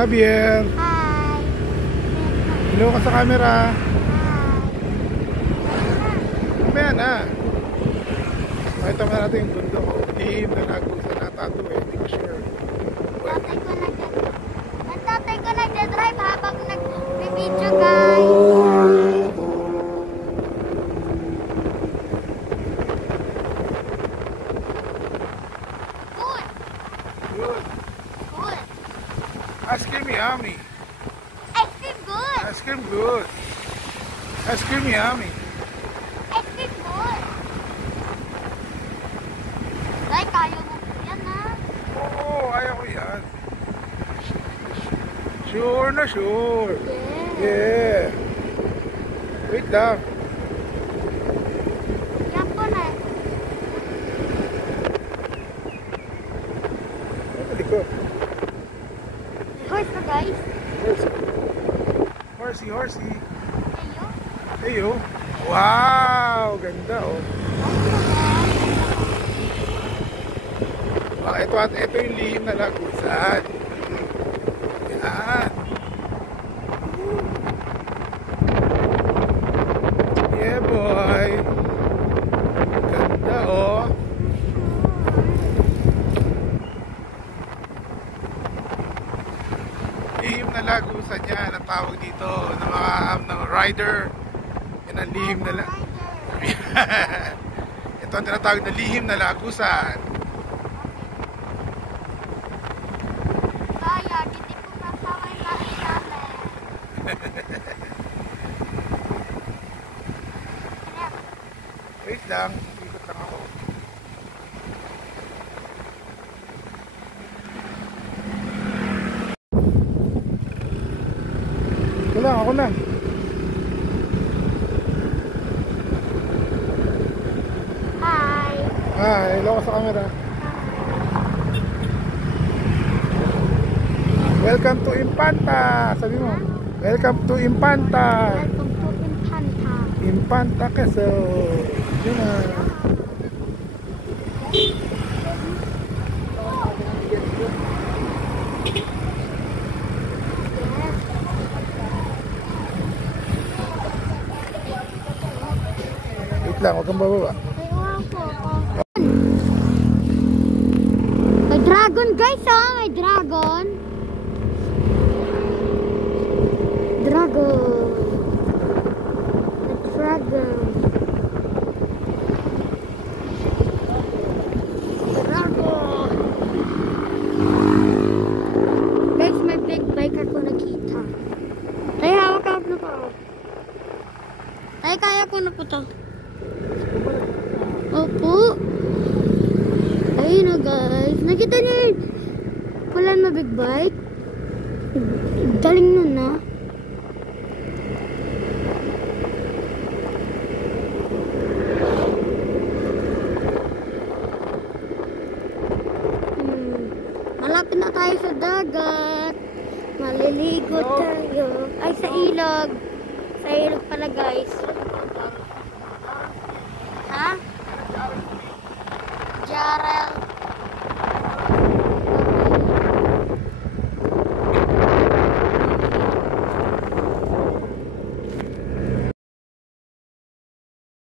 Javier. Hi. Hello ka sa camera. Hi. Mamaya na. Makita mo na natin yung bundok. Lihim na nagusan na tato eh. Hindi ko sure. Tatay ko nagdadrive habang nag-video, guys. Good. Good. Good. Ice cream yummy. Ice cream good. Ice cream good. Ice cream yummy. Ice cream good. Ay, kaya mo po yan, ha? Oo, ayaw ko yan. Sure na sure. Yeah. Yeah. Wait lang. Yan po na. Pwede ko. Horse na, guys. Horsey. Horsey. Ayo. Ayo. Wow, ganda oh. Ito yung lihim na lagusan. Yan. Yeah boy. Ganda oh. Lihim na lagusan yan ang tawag dito ng mga rider. Yan ang lihim na ito ang tinatawag na lihim na lagusan. Kaya, hindi po kasama yung lahat namin. Wait lang, ikot lang ako. Ito lang, ako na. Hi. Hi, hello ka sa camera. Welcome to Impanta. Sabi mo. Welcome to Impanta. Welcome to Infanta. Impanta Quezon. Yun na. Wait lang, huwag kang bababa. May dragon, guys, oh! May dragon. Dragon. A dragon. Dragon. Guys, may big bike ako nakita. Ay, hawak na pa. Ay, kaya ko na po to. Opo. Ayun na, guys. Nakita niyo yun? Wala na big bike. Galing nun, na. Malapit na tayo sa dagat. Maliligo tayo. Ay, sa ilog. Sa ilog pala, guys.